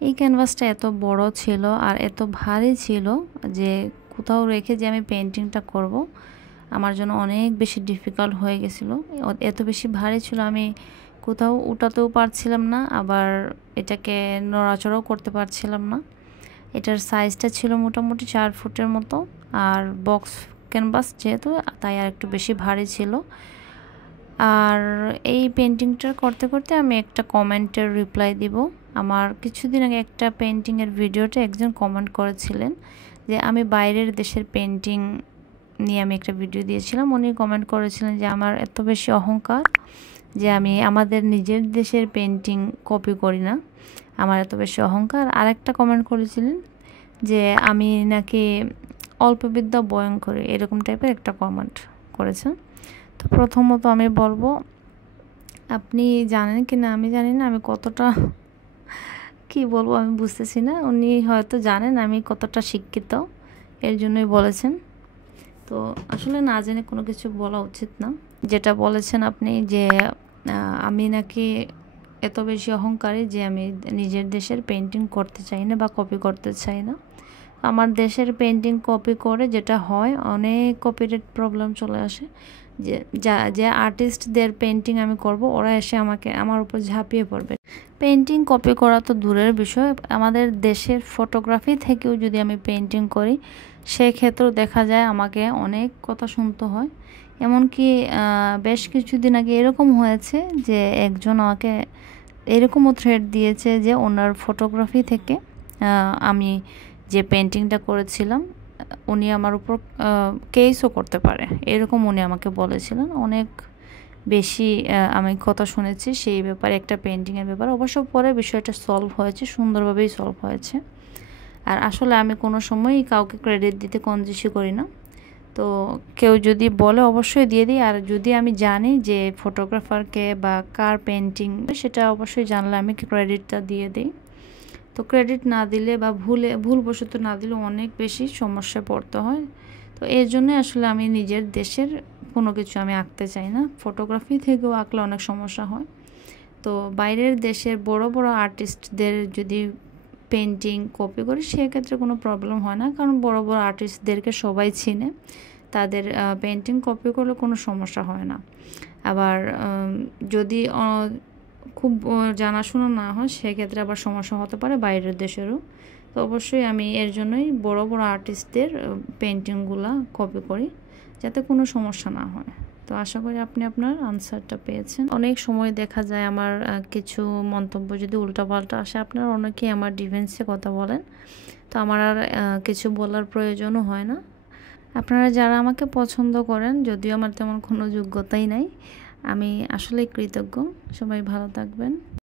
এই ক্যানভাসটা এত বড় ছিল আর এত ভারী ছিল যে কোথাও রেখে যে আমি পেন্টিংটা করব আমার জন্য অনেক বেশি ডিফিকাল্ট হয়ে গেছিলো। এত বেশি ভারী ছিল, আমি কোথাও উঠাতেও পারছিলাম না, আবার এটাকে নড়াচড়াও করতে পারছিলাম না। এটার সাইজটা ছিল মোটামুটি 4 ফুটের মতো, আর বক্স ক্যানভাস যেহেতু তাই আর একটু বেশি ভারী ছিল। আর এই পেন্টিংটা করতে করতে আমি একটা কমেন্টের রিপ্লাই দিব। আমার কিছুদিন আগে একটা পেন্টিংয়ের ভিডিওতে একজন কমেন্ট করেছিলেন যে আমি বাইরের দেশের পেন্টিং নিয়ে আমি একটা ভিডিও দিয়েছিলাম। উনি কমেন্ট করেছিলেন যে আমার এত বেশি অহংকার যে আমি আমাদের নিজের দেশের পেন্টিং কপি করি না, আমার এত বেশি অহংকার। আরেকটা কমেন্ট করেছিলেন যে আমি নাকি অল্প বিদ্যা ভয়ঙ্কর, এরকম টাইপের একটা কমেন্ট করেছেন। তো প্রথমত আমি বলবো, আপনি জানেন কি না আমি জানি না আমি কতটা কি বলবো আমি বুঝতেছি না। উনি হয়তো জানেন আমি কতটা শিক্ষিত, এর জন্যই বলেছেন। তো আসলে না জেনে কোনো কিছু বলা উচিত না। যেটা বলেছেন আপনি যে আমি নাকি এত বেশি অহংকারী যে আমি নিজের দেশের পেন্টিং করতে চাই না বা কপি করতে চাই না। আমার দেশের পেন্টিং কপি করে যেটা হয়, অনেক কপিরাইট প্রবলেম চলে আসে। যে আর্টিস্টদের পেন্টিং আমি করব ওরা এসে আমার উপর ঝাঁপিয়ে পড়বে। পেন্টিং কপি করা তো দূরের বিষয়, আমাদের দেশের ফটোগ্রাফি থেকেও যদি আমি পেন্টিং করি সেক্ষেত্রেও দেখা যায় আমাকে অনেক কথা শুনতে হয়। এমনকি বেশ কিছুদিন আগে এরকম হয়েছে যে একজন আমাকে এরকমও থ্রেট দিয়েছে যে ওনার ফটোগ্রাফি থেকে আমি যে পেন্টিংটা করেছিলাম উনি আমার উপর কেসও করতে পারে, এরকম উনি আমাকে বলেছিলেন। অনেক বেশি আমি কথা শুনেছি সেই ব্যাপারে, একটা পেন্টিংয়ের ব্যাপারে। অবশ্য পরে বিষয়টা সলভ হয়েছে, সুন্দরভাবেই সলভ হয়েছে। আর আসলে আমি কোনো সময়ই কাউকে ক্রেডিট দিতে কঞ্জুসি করি না। তো কেউ যদি বলে অবশ্যই দিয়ে দিই, আর যদি আমি জানি যে ফটোগ্রাফারকে বা কার পেন্টিং সেটা অবশ্যই জানলে আমি ক্রেডিটটা দিয়ে দিই। তো ক্রেডিট না দিলে বা ভুলবশত না দিলে অনেক বেশি সমস্যায় পড়তে হয়। তো এর জন্য আসলে আমি নিজের দেশের কোনো কিছু আমি আঁকতে চাই না। ফটোগ্রাফি থেকেও আঁকলে অনেক সমস্যা হয়। তো বাইরের দেশের বড় বড় আর্টিস্টদের যদি পেন্টিং কপি করি সেক্ষেত্রে কোনো প্রবলেম হয় না, কারণ বড় বড় আর্টিস্টদেরকে সবাই চিনে, তাদের পেন্টিং কপি করলে কোনো সমস্যা হয় না। আবার যদি খুব জানাশোনা না হয় সেক্ষেত্রে আবার সমস্যা হতে পারে বাইরের দেশেরও। তো অবশ্যই আমি এর জন্যই বড় বড় আর্টিস্টদের পেন্টিংগুলো কপি করি যাতে কোনো সমস্যা না হয়। তো আশা করি আপনি আপনার আনসারটা পেয়েছেন। অনেক সময় দেখা যায় আমার কিছু মন্তব্য যদি উল্টাপাল্টা আসে, আপনারা অনেকেই আমার ডিফেন্সে কথা বলেন, তো আমার আর কিছু বলার প্রয়োজনও হয় না। আপনারা যারা আমাকে পছন্দ করেন, যদিও আমার তেমন কোনো যোগ্যতাই নাই, আমি আসলে কৃতজ্ঞ। সবাই ভালো থাকবেন।